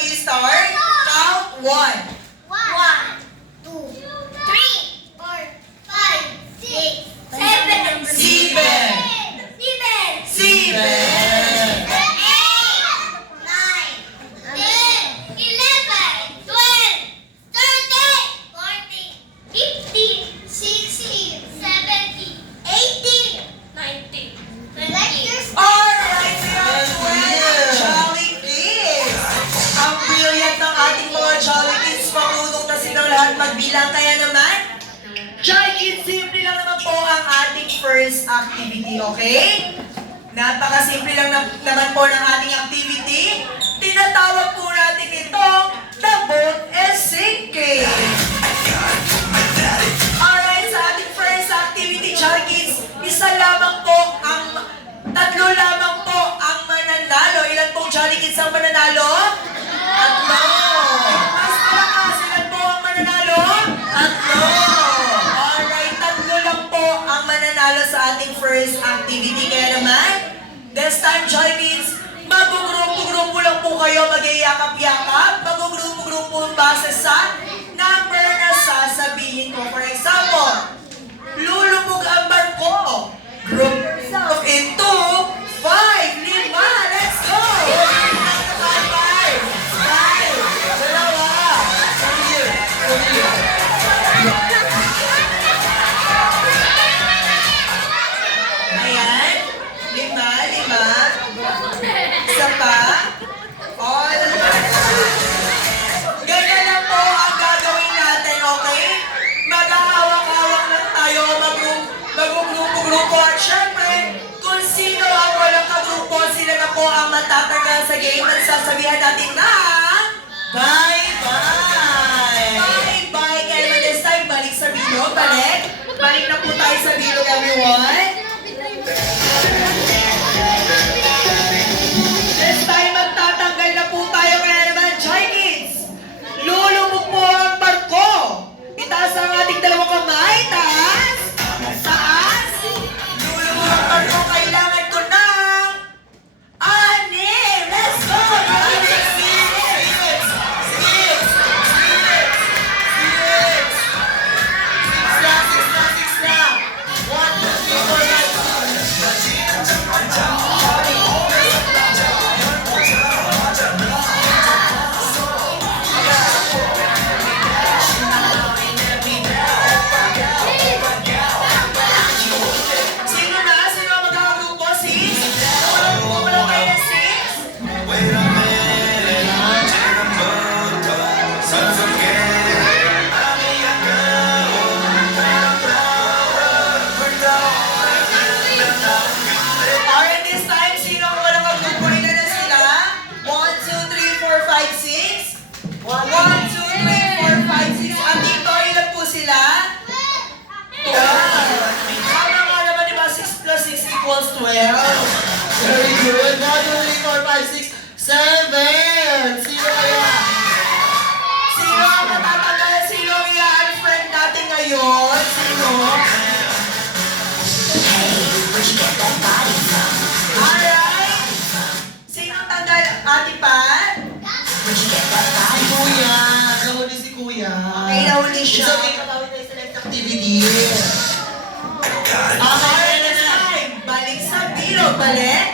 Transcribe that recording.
mag-i-start? Count 1. 1, 2, 3, 4, 5, 6, 7, magbilang kaya naman, Joy Kids, simple lang naman po ang ating first activity, okay? Napakasimple lang naman po ng ating activity. Tinatawag po natin itong The Boat is Sinking. Alright, sa ating first activity, Joy Kids, tatlo lamang po ang mananalo. Ilan pong Jolly Kids ang mananalo? Tatlo. Mas malakas, ilan po ang mananalo? Tatlo. Alright, tatlo lang po ang mananalo sa ating first activity. Kaya naman, this time, Joy Kids, mag-grupo-grupo lang po kayo, mag-iyakap-yakap, mag-grupo-grupo base sa number na sasabihin ko. For example, lulubog ang barko. Group yourself into 5, 5. Let's go! 5, 5, dalawa. Ayan, 5. Isa pa. All. Ganyan lang po ang gagawin natin, okay? Maghahawak-hawak lang tayo, mag-grupo-grupo. At syempre, kung sino ang walang kagrupo, sila na po ang matatagal sa game. Nagsasabihan natin na bye-bye! Bye-bye! Kaya naman this time, balik sa bilog. Balik na po tayo sa bilog, everyone. This time, magtatanggal na po tayo. Kaya naman, Joy Kids, lulubog po ang barko. Itaas ang ating dalawang kamay. Taas. Taas. Lulubog ang barko. Kailangan ko ng 6. Let's go. 6 na. 1, 12. Very good. 1, 2, 3, 4, 5, 6, 7. Sino kaya? Sino ang matatanggal? Sino ang i-unfriend natin ngayon? Sino? Alright. Sino ang tanggal? Ate Pat? Si Kuya. Nahuli si Kuya. Okay, nahuli siya. So, may katawin tayo sa next activity. Okay. Balik sa bilog. Balik.